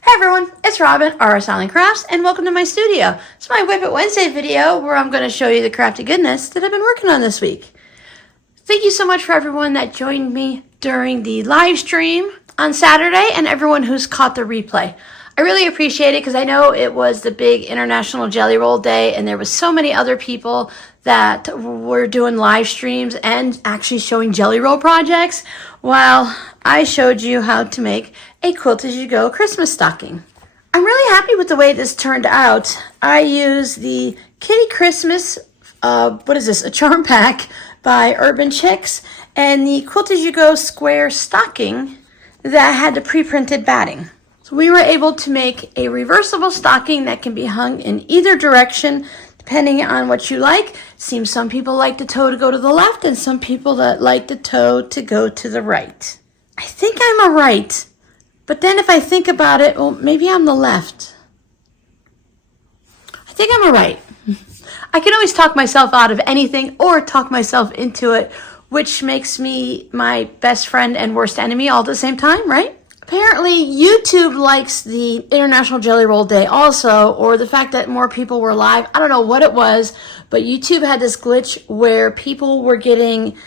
Hey everyone, it's Robin, RS Island Crafts, and welcome to my studio. It's my Whip It Wednesday video where I'm going to show you the crafty goodness that I've been working on this week. Thank you so much for everyone that joined me during the live stream on Saturday and everyone who's caught the replay. I really appreciate it because I know it was the big International Jelly Roll Day and there was so many other people that were doing live streams and actually showing jelly roll projects while I showed you how to make a Quilt As You Go Christmas stocking. I'm really happy with the way this turned out. I used the Kitty Christmas, a charm pack by Urban Chicks, and the Quilt As You Go square stocking that had the pre-printed batting. So we were able to make a reversible stocking that can be hung in either direction depending on what you like. Seems some people like the toe to go to the left and some people that like the toe to go to the right. I think I'm a right, but then if I think about it, well, maybe I'm the left. I think I'm a right. I can always talk myself out of anything or talk myself into it, which makes me my best friend and worst enemy all at the same time, right? Apparently, YouTube likes the International Jelly Roll Day also, or the fact that more people were live. I don't know what it was, but YouTube had this glitch where people were getting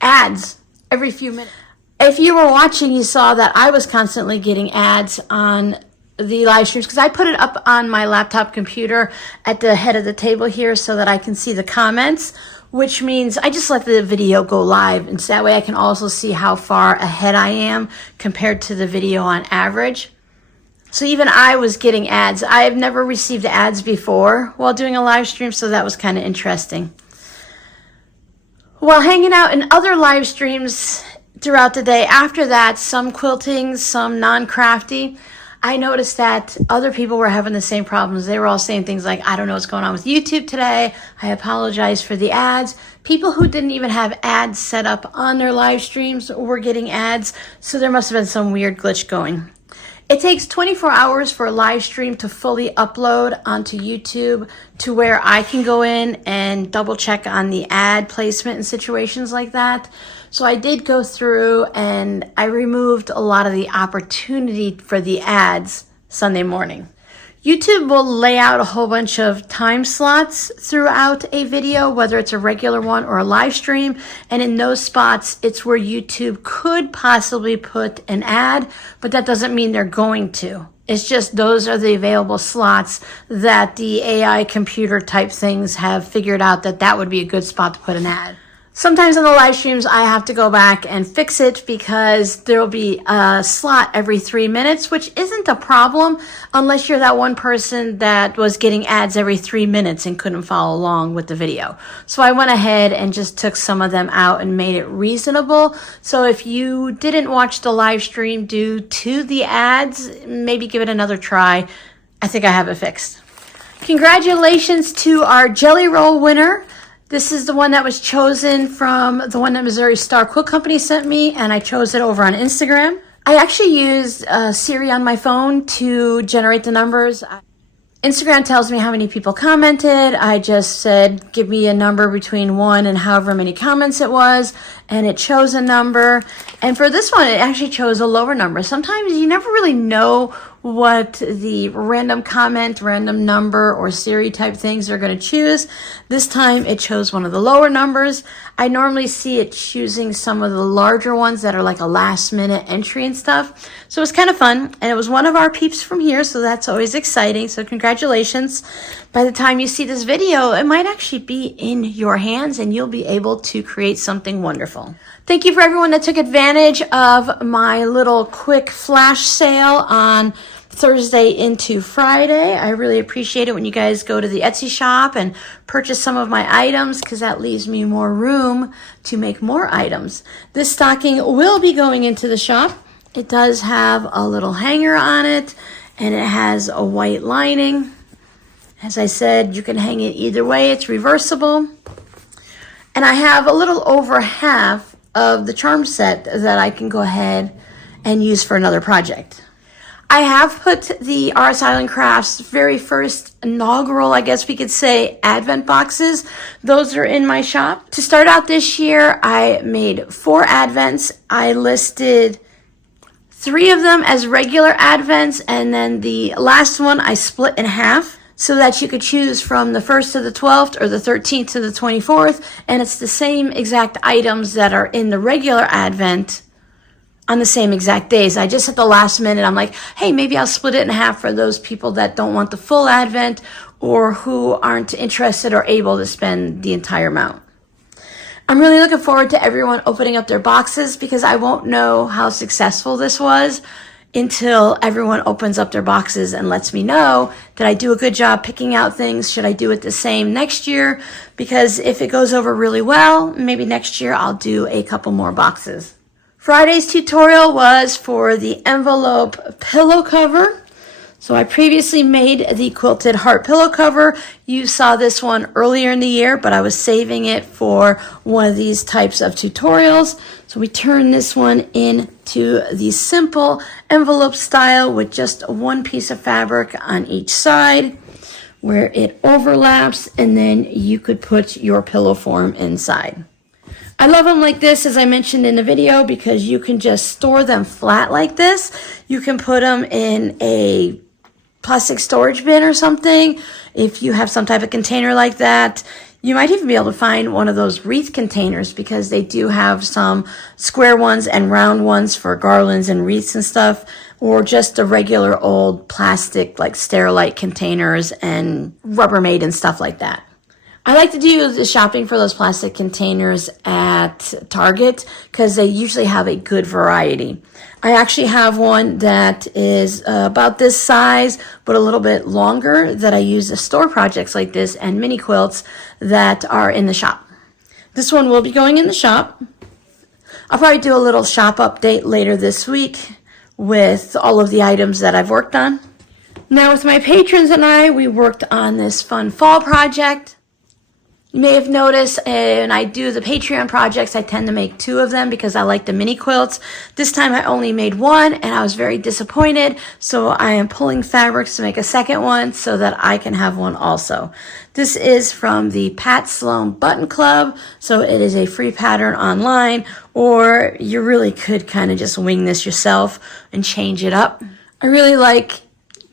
ads every few minutes. If you were watching, you saw that I was constantly getting ads on the live streams because I put it up on my laptop computer at the head of the table here so that I can see the comments, which means I just let the video go live, and so that way I can also see how far ahead I am compared to the video on average. So even I was getting ads. I have never received ads before while doing a live stream, so that was kind of interesting. While hanging out in other live streams throughout the day after that, some quilting, some non-crafty, I noticed that other people were having the same problems. They were all saying things like, I don't know what's going on with YouTube today. I apologize for the ads. People who didn't even have ads set up on their live streams were getting ads. So there must have been some weird glitch going. It takes 24 hours for a live stream to fully upload onto YouTube to where I can go in and double check on the ad placement and situations like that. So I did go through and I removed a lot of the opportunity for the ads Sunday morning. YouTube will lay out a whole bunch of time slots throughout a video, whether it's a regular one or a live stream. And in those spots, it's where YouTube could possibly put an ad, but that doesn't mean they're going to. It's just those are the available slots that the AI computer type things have figured out that would be a good spot to put an ad. Sometimes in the live streams, I have to go back and fix it because there'll be a slot every 3 minutes, which isn't a problem unless you're that one person that was getting ads every 3 minutes and couldn't follow along with the video. So I went ahead and just took some of them out and made it reasonable. So if you didn't watch the live stream due to the ads, maybe give it another try. I think I have it fixed. Congratulations to our Jelly Roll winner. This is the one that was chosen from the one that Missouri Star Quilt Company sent me, and I chose it over on Instagram. I actually used Siri on my phone to generate the numbers. Instagram tells me how many people commented. I just said, give me a number between 1 and however many comments it was, and it chose a number. And for this one, it actually chose a lower number. Sometimes you never really know what the random comment, random number, or Siri type things are going to choose. This time it chose one of the lower numbers. I normally see it choosing some of the larger ones that are like a last minute entry and stuff. So it was kind of fun, and it was one of our peeps from here, so that's always exciting. So congratulations. By the time you see this video, it might actually be in your hands and you'll be able to create something wonderful. Thank you for everyone that took advantage of my little quick flash sale on Thursday into Friday. I really appreciate it when you guys go to the Etsy shop and purchase some of my items because that leaves me more room to make more items. This stocking will be going into the shop. It does have a little hanger on it and it has a white lining. As I said, you can hang it either way. It's reversible. And I have a little over half of the charm set that I can go ahead and use for another project. I have put the RS Island Crafts very first inaugural, I guess we could say, advent boxes. Those are in my shop. To start out this year, I made 4 advents. I listed 3 of them as regular advents, and then the last one I split in half so that you could choose from the 1st to the 12th or the 13th to the 24th, and it's the same exact items that are in the regular advent on the same exact days. I just at the last minute, I'm like, hey, maybe I'll split it in half for those people that don't want the full advent or who aren't interested or able to spend the entire amount. I'm really looking forward to everyone opening up their boxes because I won't know how successful this was until everyone opens up their boxes and lets me know that I do a good job picking out things. Should I do it the same next year? Because if it goes over really well, maybe next year I'll do a couple more boxes. Friday's tutorial was for the envelope pillow cover. So I previously made the quilted heart pillow cover. You saw this one earlier in the year, but I was saving it for one of these types of tutorials. So we turn this one into the simple envelope style with just one piece of fabric on each side where it overlaps, and then you could put your pillow form inside. I love them like this, as I mentioned in the video, because you can just store them flat like this. You can put them in a plastic storage bin or something. If you have some type of container like that, you might even be able to find one of those wreath containers because they do have some square ones and round ones for garlands and wreaths and stuff, or just the regular old plastic like Sterilite containers and Rubbermaid and stuff like that. I like to do the shopping for those plastic containers at Target because they usually have a good variety. I actually have one that is about this size, but a little bit longer, that I use to store projects like this and mini quilts that are in the shop. This one will be going in the shop. I'll probably do a little shop update later this week with all of the items that I've worked on. Now with my patrons and I, we worked on this fun fall project. You may have noticed when I do the Patreon projects, I tend to make 2 of them because I like the mini quilts. This time I only made 1 and I was very disappointed. So I am pulling fabrics to make a second one so that I can have one also. This is from the Pat Sloan Button Club. So it is a free pattern online, or you really could kind of just wing this yourself and change it up. I really like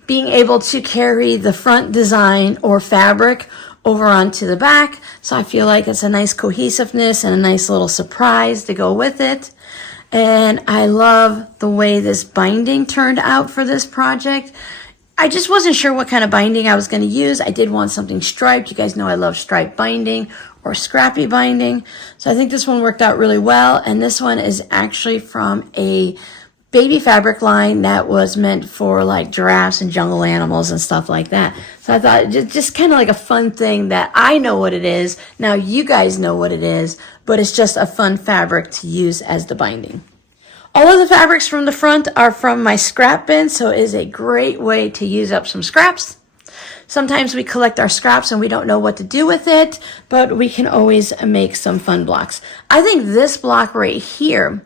being able to carry the front design or fabric over onto the back, so I feel like it's a nice cohesiveness and a nice little surprise to go with it. And I love the way this binding turned out for this project. I just wasn't sure what kind of binding I was going to use. I did want something striped. You guys know I love striped binding or scrappy binding, so I think this one worked out really well. And this one is actually from a baby fabric line that was meant for like giraffes and jungle animals and stuff like that. So I thought just kind of like a fun thing that I know what it is. Now you guys know what it is, but it's just a fun fabric to use as the binding. All of the fabrics from the front are from my scrap bin, so it is a great way to use up some scraps. Sometimes we collect our scraps and we don't know what to do with it, but we can always make some fun blocks. I think this block right here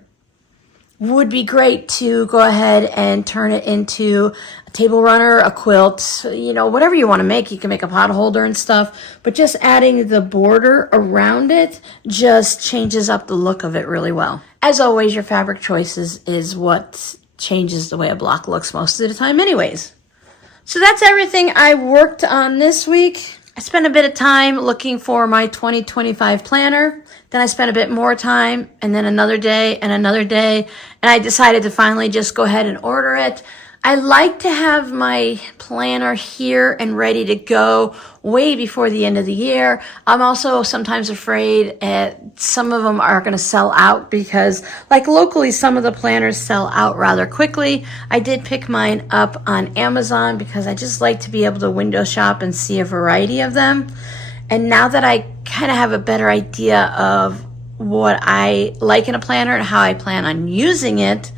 would be great to go ahead and turn it into a table runner, a quilt, you know, whatever you want to make. You can make a pot holder and stuff, but just adding the border around it just changes up the look of it really well. As always, your fabric choices is what changes the way a block looks most of the time anyways. So that's everything I worked on this week. I spent a bit of time looking for my 2025 planner. Then I spent a bit more time, and then another day, and I decided to finally just go ahead and order it. I like to have my planner here and ready to go way before the end of the year. I'm also sometimes afraid some of them are going to sell out because, like locally, some of the planners sell out rather quickly. I did pick mine up on Amazon because I just like to be able to window shop and see a variety of them. And now that I kind of have a better idea of what I like in a planner and how I plan on using it,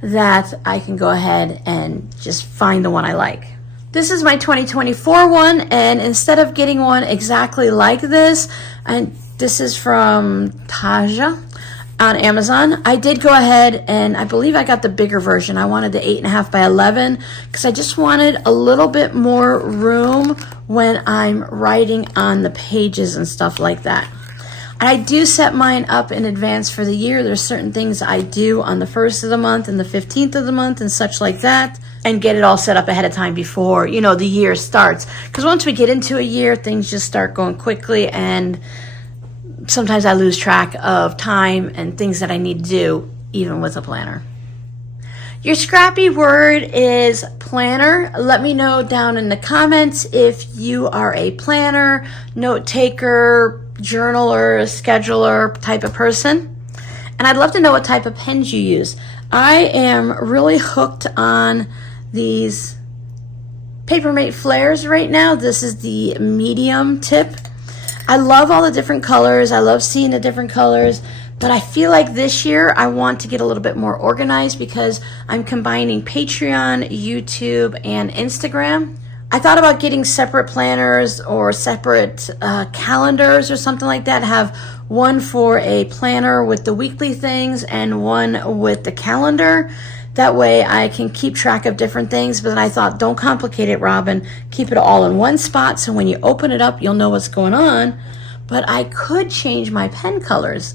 that I can go ahead and just find the one I like. This is my 2024 one, and instead of getting one exactly like this, and this is from Taja on Amazon, I did go ahead and I believe I got the bigger version. I wanted the 8.5 by 11 because I just wanted a little bit more room when I'm writing on the pages and stuff like that. And I do set mine up in advance for the year. There's certain things I do on the 1st of the month and the 15th of the month and such like that, and get it all set up ahead of time before, you know, the year starts. Because once we get into a year, things just start going quickly, and sometimes I lose track of time and things that I need to do, even with a planner. Your scrappy word is planner. Let me know down in the comments if you are a planner, note taker, journaler, scheduler type of person. And I'd love to know what type of pens you use. I am really hooked on these Papermate flares right now. This is the medium tip. I love all the different colors. I love seeing the different colors. But I feel like this year I want to get a little bit more organized because I'm combining Patreon, YouTube, and Instagram. I thought about getting separate planners or separate calendars or something like that. Have one for a planner with the weekly things and one with the calendar. That way I can keep track of different things. But then I thought, don't complicate it, Robin. Keep it all in one spot so when you open it up, you'll know what's going on. But I could change my pen colors.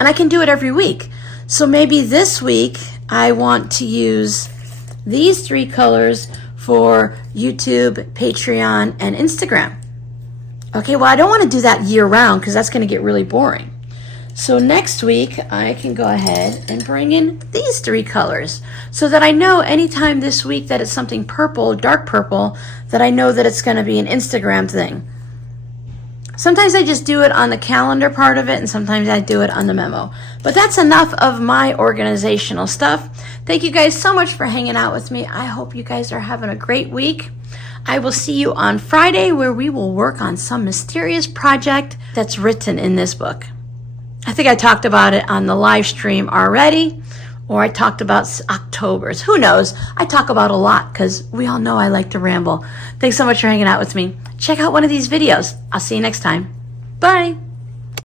And I can do it every week. So maybe this week I want to use these 3 colors for YouTube, Patreon, and Instagram. Okay, well, I don't want to do that year round because that's going to get really boring. So next week I can go ahead and bring in these 3 colors so that I know anytime this week that it's something purple, dark purple, that I know that it's going to be an Instagram thing. Sometimes I just do it on the calendar part of it, and sometimes I do it on the memo. But that's enough of my organizational stuff. Thank you guys so much for hanging out with me. I hope you guys are having a great week. I will see you on Friday, where we will work on some mysterious project that's written in this book. I think I talked about it on the live stream already, or I talked about October's. Who knows? I talk about a lot because we all know I like to ramble. Thanks so much for hanging out with me. Check out one of these videos. I'll see you next time. Bye.